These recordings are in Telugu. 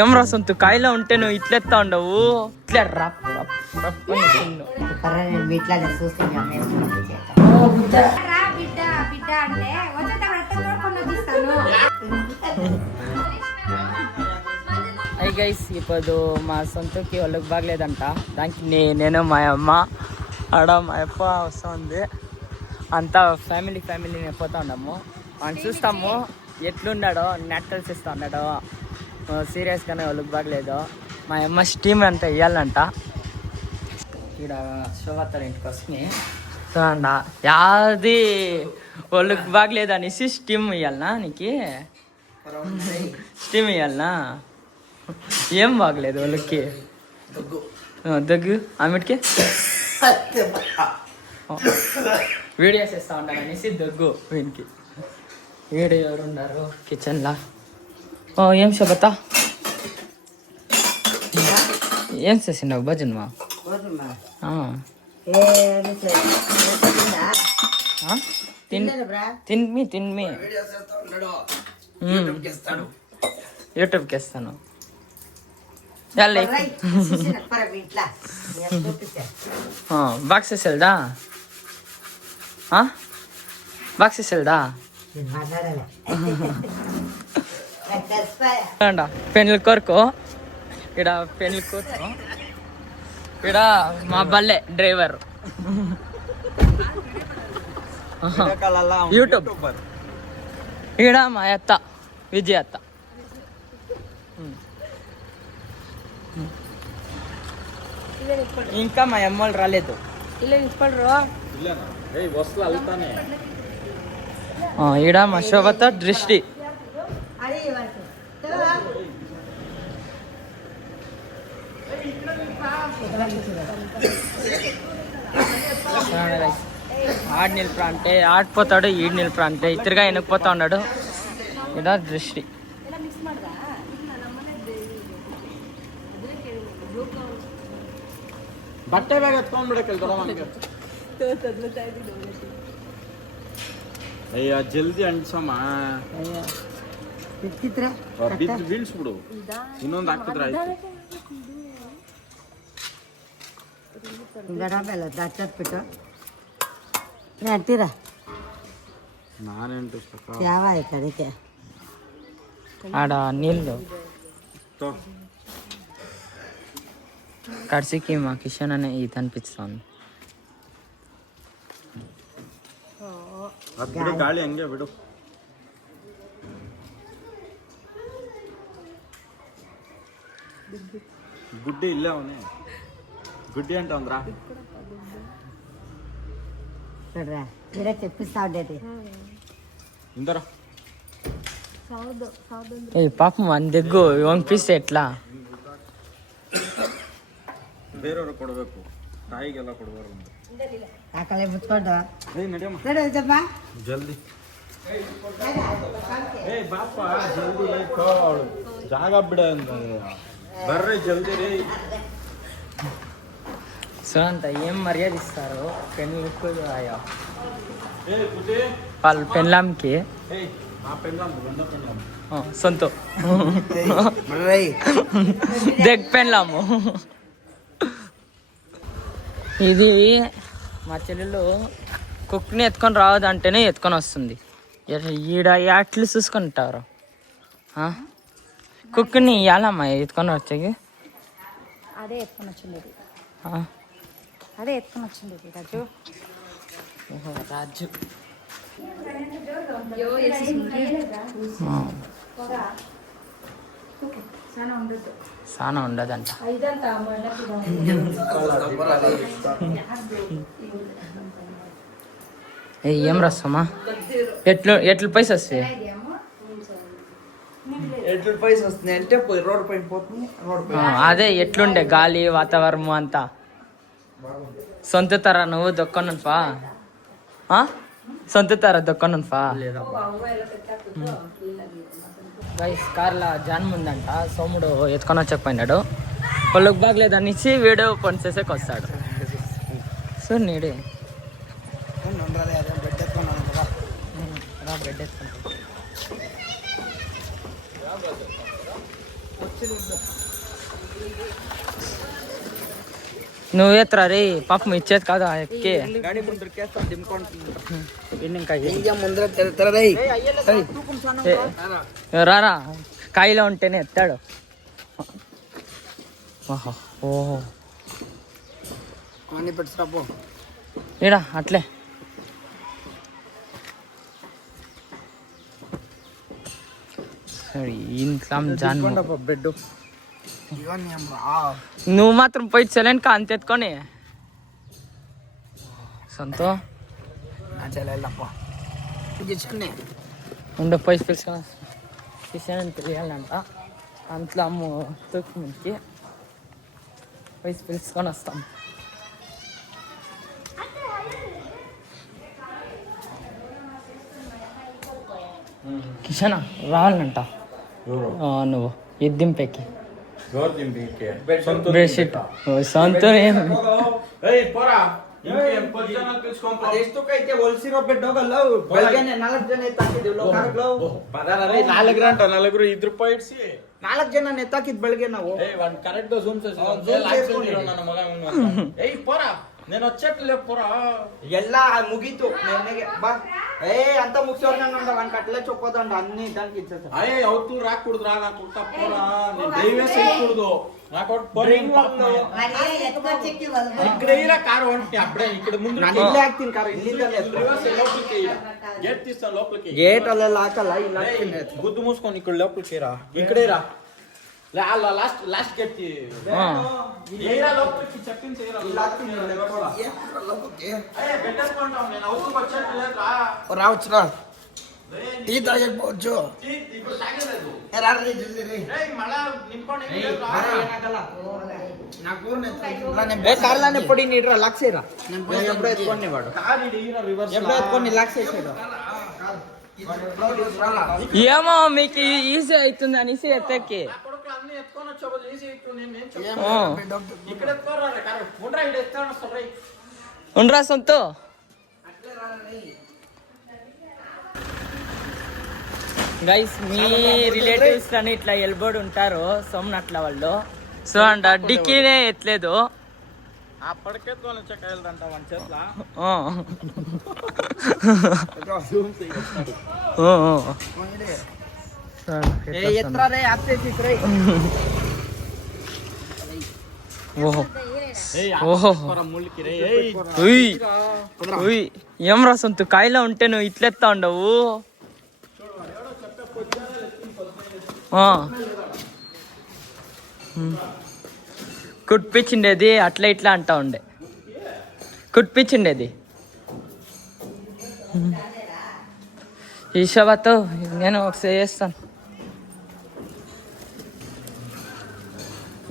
ఏం రా సొంత కాయలో ఉంటే నువ్వు ఇట్లెత్తా ఉండవు ఇట్లా అయ్యి గైస్ ఇప్పుడు మా సొంతకి వాళ్ళకి బాగలేదంట. దానికి నేను మా అమ్మ ఆడ మా అప్ప వస్తుంది అంతా ఫ్యామిలీ పోతా ఉన్నాము. మనం చూస్తాము ఎట్లున్నాడో నెట్ కలిసిస్తా ఉన్నాడో సీరియస్గానే వాళ్ళకి బాగలేదు. మా అమ్మ స్టీమ్ అంతా ఇవ్వాలంట. ఇక్కడ శోభాతారు ఇంటికి వస్తుంది చూడండి. యాది వాళ్ళకి బాగలేదు అనేసి స్టీమ్ ఇవ్వాలనా? నీకు స్టీమ్ ఇవ్వాలనా? ఏం బాగలేదు వాళ్ళకి? దగ్గు ఆమెకి వీడియోస్ వేస్తూ ఉంటాను అనేసి దగ్గు వీనికి. వీడియో ఎవరు ఉన్నారు కిచెన్లా? ఏం శోభత ఏం చేసిండవు భజన్మా? తిన్మి యూట్యూబ్కి వేస్తాను. బాక్సెస్ వెళ్దా? బాక్సెస్ వెళ్దా? పెన్నులు కోరుకో ఇక్కడ పెన్నులు కోరుకో. ఇక్కడ మా బల్లె డ్రైవర్ యూట్యూబ్. ఇక్కడ మా అత్త విజయ అత్త. ఇంకా మా అమ్మలు రాలేదు. ఈడ మా శోభత దృష్టి. ఆడు నిలిపా అంటే ఆడిపోతాడు, ఈడు నిలిపా అంటే ఇద్దరుగా వెనకపోతా ఉన్నాడు. ఈడ దృష్టి. ಬಟ್ಟೆ ಬ್ಯಾಗ್ ಎತ್ಕೊಂಡ್ ಬಿಡಕ್ಕೆಲ್ದಲ್ಲ ನನಗೆ. ಅಯ್ಯ ಜಲ್ದಿ ಅಂಟ್ಸಮ್ಮ. ಬಿದ್ದು ಬೀಳ್ಸ್ಬಿಡು. ಇನ್ನೊಂದು ಹಾಕಿದ್ರೆ ಆಯ್ತು. ನಾನೇಂಟು ಯಾವ ಆಯ್ತು ಅದಕ್ಕೆ ಆಡ ನೀళ్ళు కర్సీకి మా కిషన్ అనే ఈత అనిపిస్తుంది. గాలి హంಗೆ ಬಿಡು. గుడ్డి ಇಲ್ಲ ಅವನೇ గుడ్డి అంటాంద్రా. చూడరా ఇడే చెప్పిస్తా ఉండేది ఇందరా. ఏ పాపం మన దగ్గు పంపిస్తే ఎట్లా? ಬೇರೆಯವ್ರು ಕೊಡಬೇಕು, ತಾಯಿಗೆಲ್ಲ ಕೊಡಬಾರ್ದು. ಜಲ್ದಿ ಬಾಪ ಜಲ್ದಿ ಜಾಗ ಬಿಡ ಬರ್ರಿ జల్దీ రే. సునంత ఏం మర్యాద ఇస్తారు పెళ్ళికి వాళ్ళ పెళ్ళాంకి. సొంత దెగ్ పెళ్ళాము. ఇది మా చెల్లెలు కుక్ని ఎత్తుకొని రావద్దంటేనే ఎత్తుకొని వస్తుంది. ఈడ యాట్లు చూసుకుంటారు. కుక్ని ఇవ్వాలమ్మా ఎత్తుకొని వచ్చేకి. అదే ఎత్తుకొని వచ్చింది, అదే ఎత్తుకొని వచ్చింది రాజు. ఓహో రాజు. సానా ఉండదంట. ఏం రసమా? ఎట్లు పైస వస్తాయి? అదే ఎట్లుండే గాలి వాతావరణం అంతా? సొంత తర నువ్వు దొక్కనుపా? సొంత తర దొక్కనుపా? గైస్ కార్లో జాన్ ముందంట. సోముడు ఎత్తుకొని వచ్చకపోయినాడు. వాళ్ళకి బాగలేదు అనేసి వీడియో పని చేసేకి వస్తాడు. సో నీడే బెడ్ ఎత్తుకుంటా. నువ్వు ఎత్తరా రే పాపం ఇచ్చేది కాదు ఎక్కి రారా కాయలో ఉంటేనే ఎత్తాడు. ఓహో ఈడా అట్లే ఇంట్లో బెడ్ నువ్వు మాత్రం పోయి చెల్లెని కాంతి ఎత్తుకొని సంతో ఉండే పోయి పిలిచాను తెలియాలంట. అంట్లో అమ్మ తూకు మీదకి పోయి పిలుచుకొని వస్తాం. కిషన్ రావాలంట నువ్వు ఎద్దింపెక్కి బెడ్షీట్ సంతో ನಲಗರು ಇದ್ರ ಪಾಯಿಂಟ್ಸಿ 4 ಜನ ನೆತ್ತಾಕಿದ್ ಬೆಳಗ್ಗೆ ನಾವು ಕರೆಕ್ಟ್ నేను వచ్చేట్లే పోరా ఎలా ముగీతు బా అంత ముగిసేవారు నన్ను వానికి అట్లే చెప్పొద్దండి అన్ని దానికి ఇచ్చేస్తా అవుతూ రాకూడదు రా నాకు పోరా దైవే చేయకూడదు నాకు ఇక్కడ కారు అప్పుడే ఇక్కడ ముందు ఇల్లే ಹಾಕ್ತೀನಿ కారు లోపలికి గేట్ తీస్తాను లోపలికి గేట్ అలా లాకలా ఇలా గుద్దు మూసుకొని ఇక్కడ లోపలికి రా ఇక్కడే రా లాస్ట్ గేట్ ఏరా లోపలికి చెప్పింది చేయరా రావచ్చు రా టీ తాగకపోవచ్చు కార్లానే పొడి నీడ్రా లాక్సేరా ఎప్పుడో ఎత్తుకోండి వాడు ఎప్పుడో ఎత్తుకొని లాక్స్ వేసాడు. ఏమో మీకు ఈజీ అవుతుంది అనేసి ఎత్తకి ఉండరా సొంతో గైస్ మీ రిలేటివ్స్ అని ఇట్లా ఎల్బోర్డ్ ఉంటారు సోమనట్ల వాళ్ళు. సో అంట డిక్కీనే ఎత్తలేదు ఏం రా సొంత కాయలో ఉంటే నువ్వు ఇట్లెత్తా ఉండవు. కుట్పించిండేది అట్లా ఇట్లా అంటా ఉండే కుట్పించిండేది. ఈషాబాతో నేను ఒకసారి చేస్తాను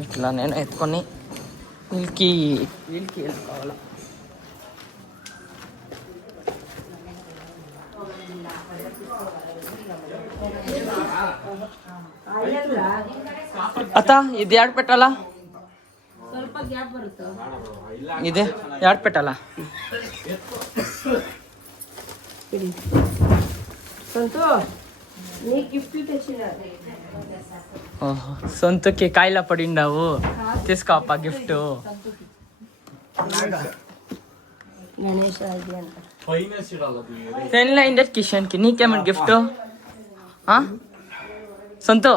ఇట్లా నేను ఎత్తుకొని వీళ్ళకి వెళ్ళిపోవాలా. అత్త ఇది యాడ్ పెట్టాలా ఇదే యాడ్ పెట్టాలా ఓహో సొంతకి కాయలా పడిండావు తీసుకోప్ప గిఫ్ట్. పెన్లో అయిందే కిషన్కి నీకేమన్నా గిఫ్ట్ సొంత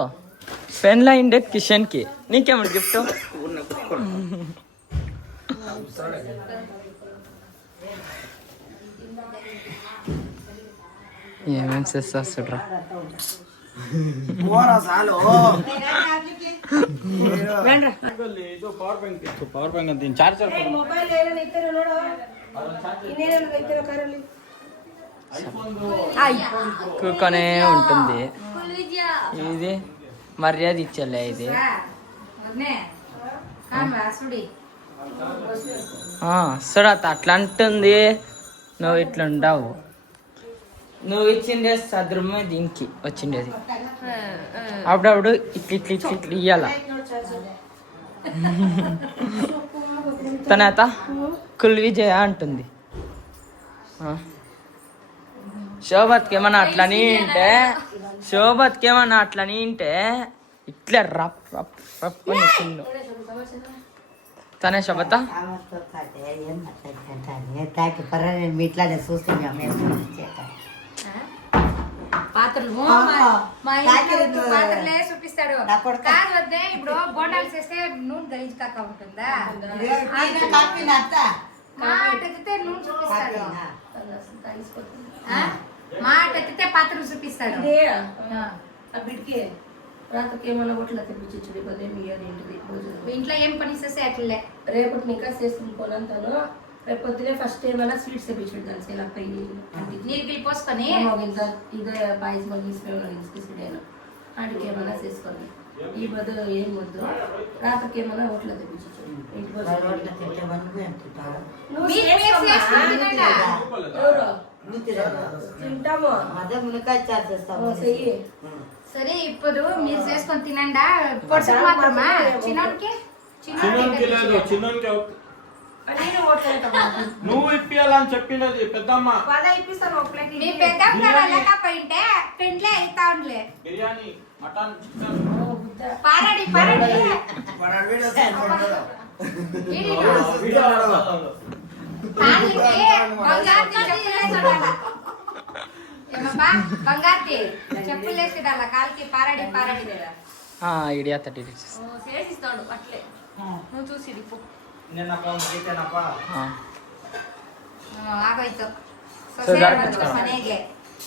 పెన్లో అయిందే కిషన్కి నీకేమన్నా గిఫ్ట్. ఏమేమి చేస్తా చూడరా పవర్ బ్యాంక్ దీని చార్జర్ కూకొనే ఉంటుంది. ఇది మర్యాద ఇచ్చేలే ఇది చూడత అట్లా అంటుంది. నువ్వు ఇట్లా ఉండవు నువ్వు ఇచ్చిండే సద్రమే దీనికి వచ్చిండేది. అప్పుడప్పుడు ఇట్లా ఇట్లా ఇట్లా ఇట్లా ఇయ్యాల. తనత కుల్ విజయ అంటుంది. శోభత్కి ఏమన్నా అట్లని ఇంటే ఇట్లా రప్ రప్ రప్ అని ఇచ్చిండు. తనే శోభత ఇట్లానే చూస్తున్నాం పాత్రలు పాత్రలే చూపిస్తాడు. కాదు వద్దే ఇప్పుడు బోండాలు చేస్తే నూనె గలీజ్ కాక ఉంటుందా, మాట ఎత్తితే నూనె చూపిస్తాడు, మాట ఎత్తితే పాత్రలు చూపిస్తాడు. బిడ్కి రాత్రికి ఏమన్నా ఒట్లా తెప్పించు ఇంట్లో ఏం పని చేస్తే అట్లే రేపటి ఇంకా చేసుకుని పోనంతాను. రేపు పొద్దునే ఫస్ట్ ఏమైనా స్వీట్స్ తెప్పించాడు దాని సేలపై నీళ్ళు పోసుకొని ఇదే బాయ్స్ తీసుకున్నాను ఆడికి ఏమైనా చేసుకొని ఈ బదులు ఏం వద్దు. రాత్రికి ఏమైనా ఒట్లా తెప్పించు తింటాము. సరే ఇప్పుడు మీరు చేసుకొని తినండా. పొడుసు మాత్రమా చిన్నోడికి నువ్వు ఇప్పియాలని చెప్పినది పెద్దమ్మ. మీ పెద్దమ్మ లేకపోయింటే పెండ్లే అవుతా ఉండలే. బిర్యానీ మటన్ చికెన్ పారడి పారడి బంగారు చెప్పులేసి కాలికి పారడి పారడి ఐడియా 30 చేసిస్తాడు అట్లే. నువ్వు చూసి ಆಗೋಯ್ತು ಮನೆಗೆ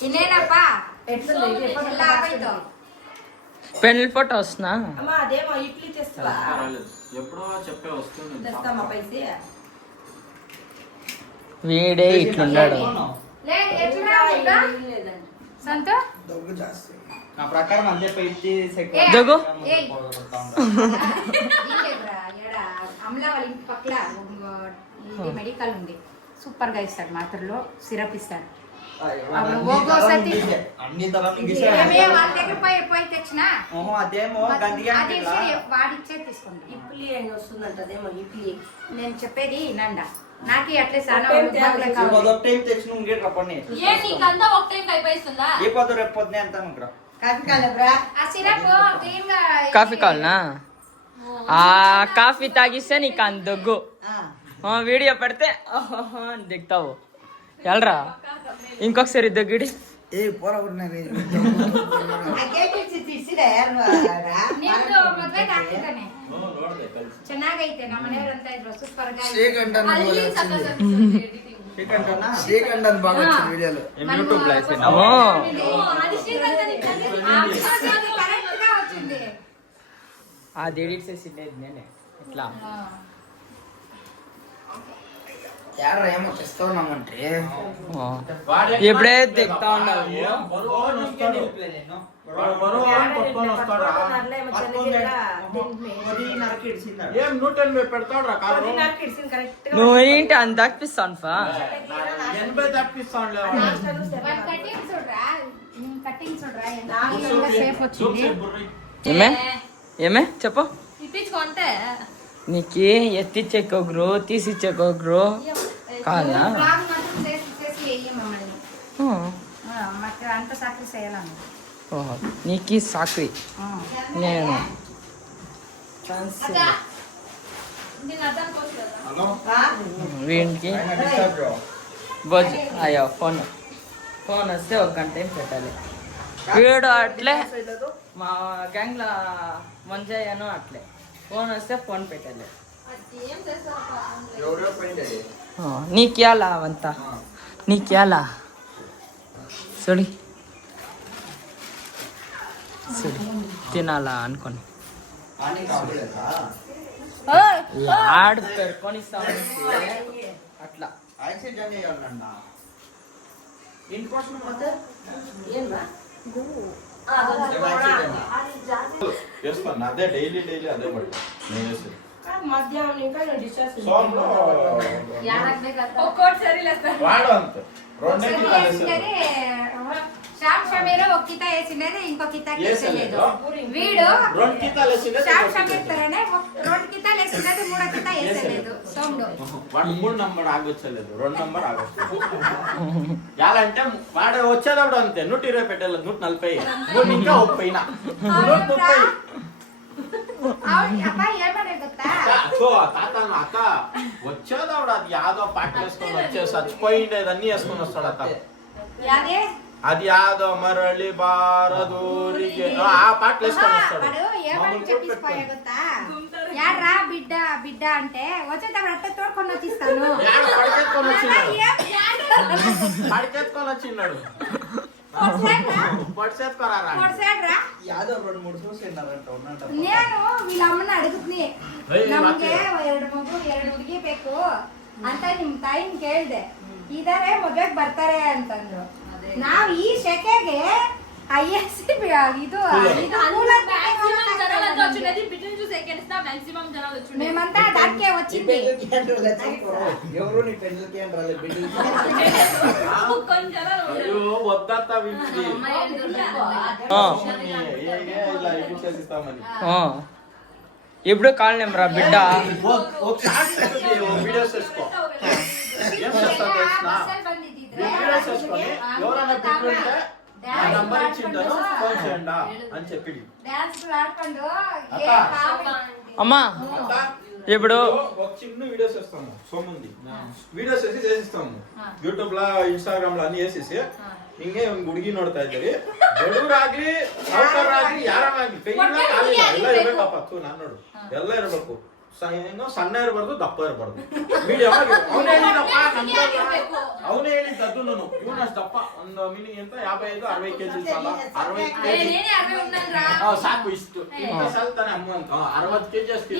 ಇನ್ನೇನಪ್ಪ ಎಲ್ಲ ಆಗೋಯ್ತು. పెళ్లి ఫోటో వస్తున్నా అమ్మా అదేమో ఇడ్లీ తెస్తావా? ఎప్పుడో చెప్పే వస్తుంది. తెస్తామా పైసే? వీడే ఇట్లున్నాడు. సంతు నా ప్రకారం అందే పైకి జగు అమలా వాళ్ళ ఇంటి పక్కల మెడికల్ ఉంది, సూపర్ గా ఇస్తాడు. మాత్రలో సిరప్ ఇస్తాడు. వాళ్ళ దగ్గర పోయి తెచ్చినా వాడిచ్చే తీసుకోండి. ఇడ్లీ అని వస్తుందంట అదేమో ఇడ్లీ. నేను చెప్పేది నండా నాకి అట్లే చాలా కాఫీ కావాలనా? ఆ కాఫీ తాగిస్తే నీకు అంత దగ్గు. వీడియో పెడితే అని దిగుతావు. ఎల్రా ఇంకొకసారి దగ్గిడి. ಚೆನ್ನಾಗೈತೆ ನಮ್ಮ ಮನೆಯವರು ಅಂತ ಇದ್ರು ಸೂಪರ್ గా అది ఎడిట్ చేసిండేది నేనే. ఇట్లా ఏమో తెస్తా ఉన్నామంటే ఇప్పుడే దిగుతా ఉన్నావు. నువ్వు ఏంటి అంత తప్పిస్తాను ఫా ఏమే ఏమే చెప్పు. నీకు ఎత్తిచ్చేకొకరు తీసిచ్చేకొకరు కాదా? అంత సాక్రీ చేయాలను. ఓహో నీకు సాక్రీ. నేను వీడికి బొజ్జు అయ్యో ఫోన్ వస్తే ఒక గంట ఏం పెట్టాలి. వీడు అట్లే మా గ్యాంగ్లో మంజయ్యను అట్లే ఫోన్ వస్తే ఫోన్ పెట్టాలి. నీకేలా అవంతా నీకేలా సడి తినాలా అనుకోని ఆడు పెరుకొని అట్లా అదే డైలీ అదే మధ్యాహ్నం ఇంకా శ్యామ్ షమీర్ ఒక కితా వేసిండేది ఇంకో కితాకి వేసలేదు. వీడు రెండు కితాలు వేసిండే శ్యామ్ షమీర్ తరనే రెండు కితాలు వేసిండేది మూడో కితా వేసలేదు. సోముడు వాడు 3 నంబర్ ఆగొచ్చలేదు, 2 నంబర్ ఆగొచ్చు. ఎలా అంటే వాడు వచ్చేటప్పుడు అంతే 120 పెట్టాలి, 140 3 ఇంకా 30 130. అక్క వచ్చేదాడు అది యాదో పాట వేసుకొని వచ్చేసి చచ్చిపోయిండేది అన్ని వేసుకొని వస్తాడు అక్క. అది యాదో మరళి బారదూరికి ఆ పాటలు వేసుకొని వస్తాడు. యాడ్రా బిడ్డ బిడ్డ అంటే వచ్చేటప్పుడు అట్ట తోడుకొని వచ్చిస్తాను. పడికెత్తుకొని వచ్చిన్నాడు. నేను వీళ్ళ అమ్మని అడుగుతుంది ನಮ್ಗೆ 2 ಮಗು 2 ಹುಡುಗಿ ಬೇಕು ಅಂತ ನಿಮ್ ತಾಯಿನ ಕೇಳ್ದೆ. ಇದಾರೆ ಮದ್ವೆಗ್ ಬರ್ತಾರೆ ಅಂತಂದ್ರು. ನಾವ್ ಈ ಶೆಕೆಗೆ IS ಇದು మేమంతా దానికే వచ్చింది. ఇప్పుడు కాల్ నెంబరా బిడ్డ వీడియోస్ వేసుకో. ఏం చేస్తావు తెలిసిన వీడియోస్ వేసుకొని ఎవరైనా బిడ్డుంటే నంబర్ ఇచ్చింటాను ఫోన్ చేయండి అని చెప్పి. అమ్మా ఇప్పుడు ఒక చిన్న వీడియోస్ వేస్తాము, సోముంది వీడియోస్ వేసి చేసిస్తాము. ಯೂಟ್ಯೂಬ್ ला ಇನ್ಸ್ಟಾಗ್ರಾಮ್ ला ಅన్ని వేసేసి ಹಿಂಗೆ ಒಂದು ಹುಡುಗಿ ನೋಡ್ತಾ ಇದ್ದೀವಿ. ಬಡವರಾಗ್ಲಿ ಸಾವುಕಾರರಾಗ್ಲಿ ಯಾರಾಗ್ಲಿ ಕೈಯಿಂದ ಕಾಲಿಲ್ಲ ಎಲ್ಲ ಇರ್ಬೇಕಪ್ಪ. ನಾನು ನೋಡು ಎಲ್ಲ ಇರ್ಬೇಕು. ಏನೋ ಸಣ್ಣ ಇರಬಾರ್ದು, ದಪ್ಪ ಇರಬಾರ್ದು, ಮೀಡಿಯಂ ಆಗಿ. ಅವನೇ ಹೇಳಿದ್ದು ನಾನು ಇವನಷ್ಟು ದಪ್ಪ ಒಂದು ಮಿನಿ ಅಂತ 55-60 kg ಸಾಲ 60 kg ಸಾಕು. ಇಷ್ಟು ಇಂತ ಸಾಲ ತಾನೆ ಅಮ್ಮ ಅಂತ 60 kg ಅಷ್ಟು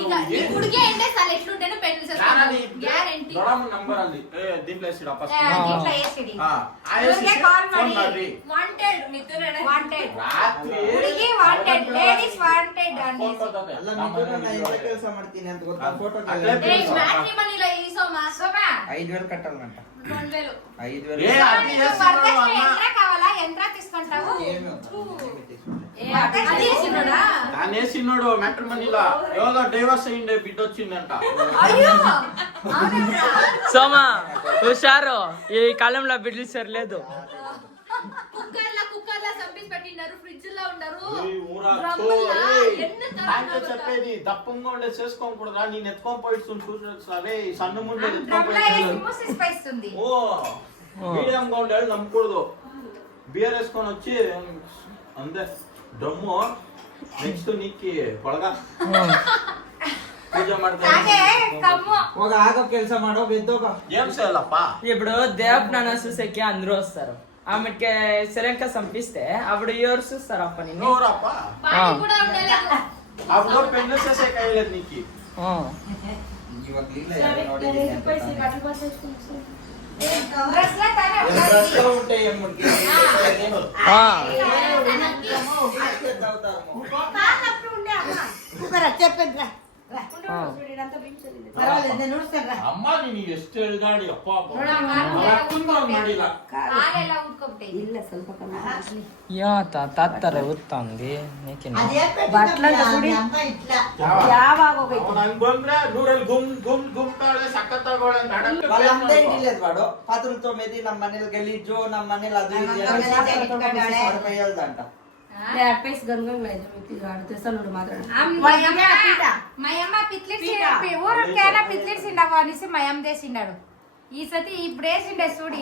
ದೊಡ್ಡಮ್ಮ ನಂಬರ್ ಅಲ್ಲಿ దీంట్లో వేసిడా ఫస్ట్ ఫోన్ ಮಾಡ್ರಿ. ರಾತ್ರಿ లేడీస్ వాంటెడ్ అని ಕೆಲಸ ಮಾಡ್ತೀನಿ ಅಂತ ಗೊತ್ತಾ? ಫೋಟೋ 5,000 కట్టాలంట. 5,000 కావాలా? ఎంత తీసుకుంటావు? నానేసి నోడు మ్యాట్రిమోనీలా ఎవరో డైవర్స్ అయ్యిండే బిడ్డ వచ్చిందంట. సోమా హుషారు, ఈ కాలంలో బిడ్డలు సరిలేదు. చెప్పేది దప్పంగా ఉండే చేసుకోకూడదా? నేను ఎత్తుకొని పోయి చూసే సన్న ముండే మీడియంగా ఉండేది నమ్మకూడదు. బియర్ వేసుకొని వచ్చి అంతే దమ్ము. నెక్స్ట్ నీకి పొడగా పూజ ಮಾಡ್ತಾರೆ. ಆಗೋ ಕೆಲಸ ಮಾಡೋ ಬೆದ್ದೋಗ ఏం చేయాలప్ప? ఇప్పుడు దేవప్నాన చూసేకి అందరూ వస్తారు. ఆమెకి శ్రీలంక సంపిస్తే అప్పుడు ఎవరు చూస్తారు అప్ప? నేను ఎవరప్ప? అప్పుడు పెళ్లి చేసే కయ్యలేదు నీకు. ఉంటాయి అమ్మా ನೀನು ಎಷ್ಟು ಎಳ್ಗಾಡಿ ಅಪ್ಪ తాత్తార ఊతుంది ಬಂದ್ರೆ ನೂರಲ್ಲಿ ಗುಮ್ ಗುಮ್ತಾಳೆ ಸಖತ್ వాళ్ళంతా ఇడిలేదు వాడు 19 ನಮ್ಮ ಮನೇಲಿ ಗಲೀಜು, ನಮ್ಮ ಮನೇಲಿ ಅದು ಹೇಳ್ದಂಟ. అనేసి మా అమ్మ చేసిండాడు. ఈ సతి ఇప్పుడు వేసిండే చూడు.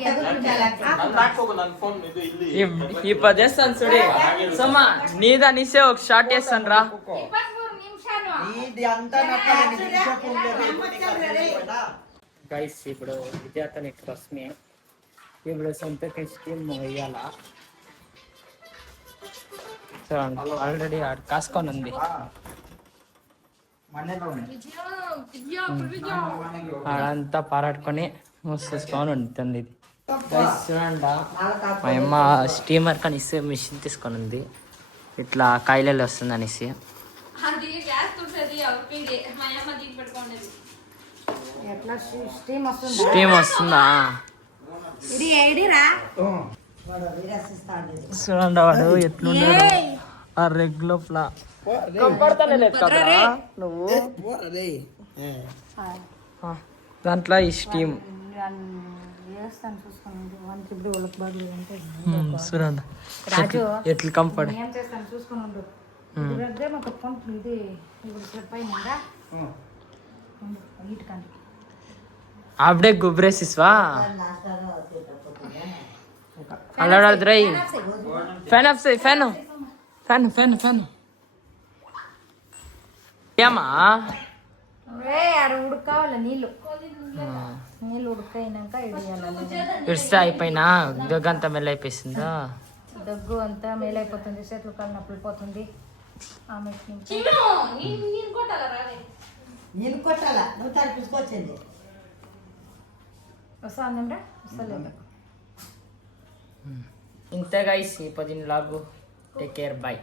ఈ 10 వేస్తాను చూడి. సోమా నీదనిసే ఒక షార్ట్ వేస్తాను రా. 23 నిమిషాలు గైస్. ఇప్పుడు విద్యార్థి కోసమే ఇప్పుడు సొంత స్కీమ్ వేయాల. చూడండి ఆల్రెడీ కాసుకొని ఉంది. అదంతా పారాడుకొని మూసేసుకొని ఉంటుంది. ఇది చూడండి మా అమ్మ స్టీమర్ కనిస్తే మిషన్ తీసుకొని ఉంది. ఇట్లా కాయలలో వస్తుంది అనేసి. స్టీమ్ వస్తుందా? చూడండి వాడు ఎట్లున్నాడు ఆ రెగ్ లోపల కనపడతానే లేదు కదరా నువ్వు దాంట్లో ఈ స్టీమ్ చూడండి రాజు ఎట్లు కంఫర్ట్ ఏం చేస్తాను చూసుకొని ఉండు ఇదే మాకు పంపు ఇది ఇప్పుడు స్లిప్ అయిందా వీటికండి అప్పుడే గుబ్రేసిస్వా అల్లాడద్రై fan off fan fan fan fan ఏమా ఆడ ఉడకావాలి నీళ్ళు ఉడకైనాక ఇడిస్తే అయిపోయినా దగ్గంతా మెల్ల అయిపోయిందా దగ్గు అంతా మేలైపోతుంది చేతులు కాళ్ళు నొప్పులు పోతుంది ఆమె వస్తానంటే వస్తలేదు ఇంతే గైస్ ఈ 10 లాగు టేక్ కేర్ బై